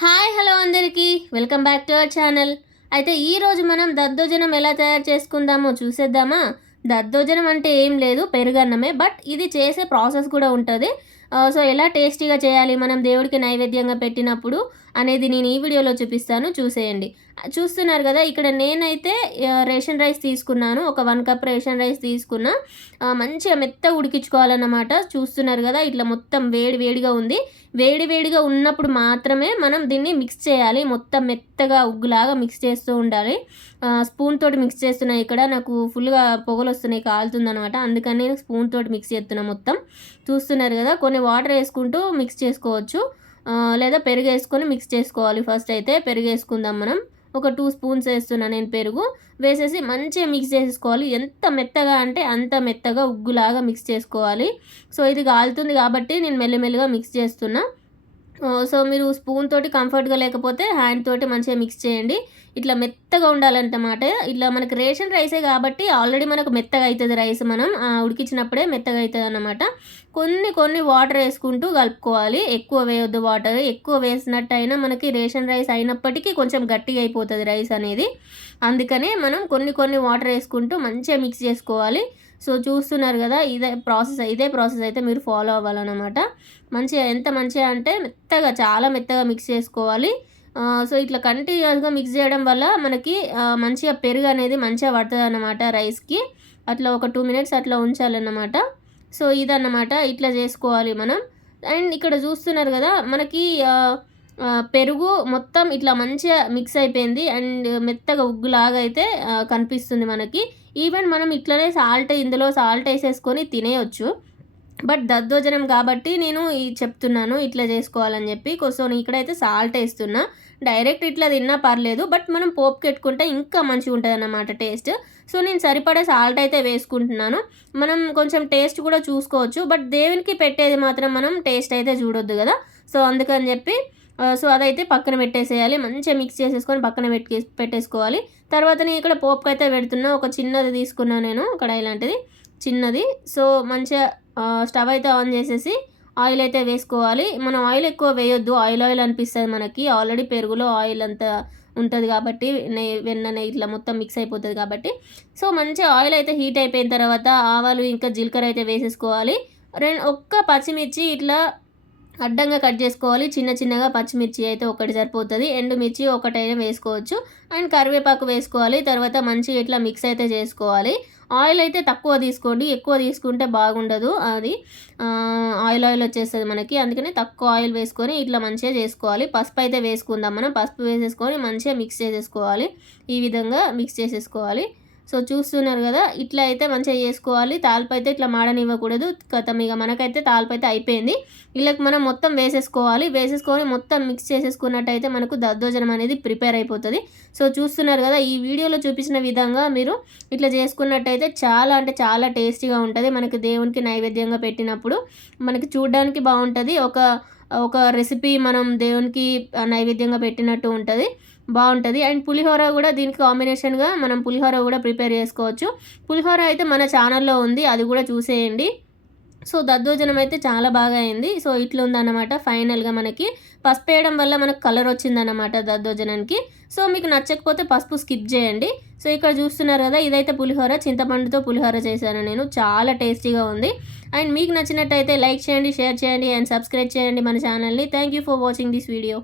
Hi hello అందరికీ. Welcome back to our channel. అయితే ఈరోజు మనం దద్దోజనం ఎలా తయారు చేసుకుందామో చూసేద్దామా? దద్దోజనం అంటే ఏం లేదు పెరుగన్నమే బట్ ఇది చేసే ప్రాసెస్ కూడా ఉంటుంది. సో ఎలా టేస్టీగా చేయాలి మనం దేవుడికి నైవేద్యంగా పెట్టినప్పుడు అనేది నేను ఈ వీడియోలో చూపిస్తాను. చూసేయండి. చూస్తున్నారు కదా ఇక్కడ నేనైతే రేషన్ రైస్ తీసుకున్నాను. ఒక వన్ కప్ రేషన్ రైస్ తీసుకున్నా. మంచిగా మెత్త ఉడికించుకోవాలన్నమాట. చూస్తున్నారు కదా ఇట్లా మొత్తం వేడి వేడిగా ఉంది. వేడి వేడిగా ఉన్నప్పుడు మాత్రమే మనం దీన్ని మిక్స్ చేయాలి. మొత్తం మెత్తగా ఉగ్గులాగా మిక్స్ చేస్తూ ఉండాలి. స్పూన్ తోటి మిక్స్ చేస్తున్నాయి ఇక్కడ నాకు ఫుల్గా పొగలు వస్తున్నాయి కాలుతుంది అనమాట అందుకని నేను స్పూన్ తోటి మిక్స్ చేస్తున్నా మొత్తం. చూస్తున్నారు కదా కొన్ని వాటర్ వేసుకుంటూ మిక్స్ చేసుకోవచ్చు. లేదా పెరుగు వేసుకొని మిక్స్ చేసుకోవాలి. ఫస్ట్ అయితే పెరుగు వేసుకుందాం మనం. ఒక టూ స్పూన్స్ వేస్తున్నా నేను పెరుగు. వేసేసి మంచిగా మిక్స్ చేసుకోవాలి ఎంత మెత్తగా అంటే అంత మెత్తగా ఉగ్గులాగా మిక్స్ చేసుకోవాలి. సో ఇది కాలుతుంది కాబట్టి నేను మెల్లమెల్లగా మిక్స్ చేస్తున్నా. సో మీరు స్పూన్ తోటి కంఫర్ట్గా లేకపోతే హ్యాండ్ తోటి మంచిగా మిక్స్ చేయండి. ఇట్లా మెత్తగా ఉండాలంటమాట ఇట్లా మనకి రేషన్ రైసే కాబట్టి ఆల్రెడీ మనకు మెత్తగా అవుతుంది రైస్ మనం. ఉడికించినప్పుడే మెత్తగా అవుతుంది అన్నమాట కొన్ని కొన్ని వాటర్ వేసుకుంటూ కలుపుకోవాలి. ఎక్కువ వేయొద్దు వాటర్. ఎక్కువ వేసినట్టయినా మనకి రేషన్ రైస్ అయినప్పటికీ కొంచెం గట్టిగా అయిపోతుంది రైస్ అనేది. అందుకనే మనం కొన్ని కొన్ని వాటర్ వేసుకుంటూ మంచిగా మిక్స్ చేసుకోవాలి. సో చూస్తున్నారు కదా ఇదే ప్రాసెస్ ఇదే ప్రాసెస్ అయితే మీరు ఫాలో అవ్వాలన్నమాట. మంచిగా ఎంత మంచిగా అంటే మెత్తగా చాలా మెత్తగా మిక్స్ చేసుకోవాలి. సో ఇట్లా కంటిన్యూస్గా మిక్స్ చేయడం వల్ల మనకి మంచిగా పెరుగు అనేది మంచిగా పడుతుంది అన్నమాట రైస్కి. అట్లా ఒక టూ మినిట్స్ అట్లా ఉంచాలన్నమాట. సో ఇదన్నమాట. ఇట్లా చేసుకోవాలి మనం. అండ్ ఇక్కడ చూస్తున్నారు కదా మనకి పెరుగు మొత్తం ఇట్లా మంచిగా మిక్స్ అయిపోయింది. అండ్ మెత్తగా ఉగ్గులాగా అయితే కనిపిస్తుంది మనకి. ఈవెన్ మనం ఇట్లనే సాల్ట్ ఇందులో సాల్ట్ వేసేసుకొని తినేయొచ్చు. బట్ దద్దోజనం కాబట్టి నేను చెప్తున్నాను ఇట్లా చేసుకోవాలని చెప్పి. కొంచెం ఇక్కడైతే సాల్ట్ వేస్తున్నా. డైరెక్ట్ ఇట్లా తిన్నా పర్లేదు. బట్ మనం పోపు పెట్టుకుంటే ఇంకా మంచిగా ఉంటుంది అన్నమాట టేస్ట్. సో నేను సరిపడే సాల్ట్ అయితే వేసుకుంటున్నాను. మనం కొంచెం టేస్ట్ కూడా చూసుకోవచ్చు. బట్ దేవునికి పెట్టేది మాత్రం మనం టేస్ట్ అయితే చూడొద్దు కదా. సో అందుకని చెప్పి సో అదైతే పక్కన పెట్టేసేయాలి. మంచిగా మిక్స్ చేసేసుకొని పక్కన పెట్టి పెట్టేసుకోవాలి. తర్వాత నేను ఇక్కడ పోపుకి అయితే పెడుతున్నా. ఒక చిన్నది తీసుకున్నా నేను. ఇక్కడ ఇలాంటిది చిన్నది. సో మంచిగా స్టవ్ అయితే ఆన్ చేసేసి ఆయిల్ అయితే వేసుకోవాలి. మనం ఆయిల్ ఎక్కువ వేయొద్దు. ఆయిల్ ఆయిల్ అనిపిస్తుంది మనకి. ఆల్రెడీ పెరుగులో ఆయిల్ అంతా ఉంటుంది కాబట్టి నెయ్యి వెన్న నెయ్యి ఇట్లా మొత్తం మిక్స్ అయిపోతుంది కాబట్టి. సో మంచిగా ఆయిల్ అయితే హీట్ అయిపోయిన తర్వాత ఆవాలు ఇంకా జీలకర్ర అయితే వేసేసుకోవాలి. రెండు ఒక్క పచ్చిమిర్చి ఇట్లా అడ్డంగా కట్ చేసుకోవాలి. చిన్న చిన్నగా పచ్చిమిర్చి అయితే ఒకటి సరిపోతుంది. ఎండుమిర్చి ఒకటైనా వేసుకోవచ్చు. అండ్ కరివేపాకు వేసుకోవాలి. తర్వాత మంచిగా ఇట్లా మిక్స్ అయితే చేసుకోవాలి. ఆయిల్ అయితే తక్కువ తీసుకోండి ఎక్కువ తీసుకుంటే బాగుండదు అది. ఆయిల్ ఆయిల్ వచ్చేస్తుంది మనకి అందుకని తక్కువ ఆయిల్ వేసుకొని ఇట్లా మంచిగా చేసుకోవాలి. పసుపు అయితే వేసుకుందాం మనం పసుపు వేసేసుకొని మంచిగా మిక్స్ చేసేసుకోవాలి. ఈ విధంగా మిక్స్ చేసేసుకోవాలి. సో చూస్తున్నారు కదా ఇట్లా అయితే మంచిగా చేసుకోవాలి. తాలిపు అయితే ఇట్లా మాడనివ్వకూడదు. కథం ఇక మనకైతే తాలిపు అయితే అయిపోయింది. వీళ్ళకి మనం మొత్తం వేసేసుకోవాలి. వేసేసుకొని మొత్తం మిక్స్ చేసేసుకున్నట్టయితే మనకు దద్దోజనం అనేది ప్రిపేర్ అయిపోతుంది. సో చూస్తున్నారు కదా ఈ వీడియోలో చూపించిన విధంగా మీరు ఇట్లా చేసుకున్నట్టయితే చాలా అంటే చాలా టేస్టీగా ఉంటుంది. మనకి దేవునికి నైవేద్యంగా పెట్టినప్పుడు మనకి చూడడానికి బాగుంటుంది. ఒక ఒక రెసిపీ మనం దేవునికి నైవేద్యంగా పెట్టినట్టు ఉంటుంది. బాగుంటుంది. అండ్ పులిహోర కూడా దీనికి కాంబినేషన్గా మనం పులిహోర కూడా ప్రిపేర్ చేసుకోవచ్చు. పులిహోర అయితే మన ఛానల్లో ఉంది. అది కూడా చూసేయండి. సో దద్దోజనం అయితే చాలా బాగా అయింది. సో ఇట్లా ఉందన్నమాట ఫైనల్గా మనకి. పసుపు వేయడం వల్ల మనకు కలర్ వచ్చిందన్నమాట దద్దోజనానికి సో మీకు నచ్చకపోతే పసుపు స్కిప్ చేయండి. సో ఇక్కడ చూస్తున్నారు కదా ఇదైతే పులిహోర చింతపండుతో పులిహోర చేశాను నేను. చాలా టేస్టీగా ఉంది. అండ్ మీకు నచ్చినట్టయితే లైక్ చేయండి షేర్ చేయండి అండ్ సబ్స్క్రైబ్ చేయండి మన ఛానల్ని. Thank you for watching this video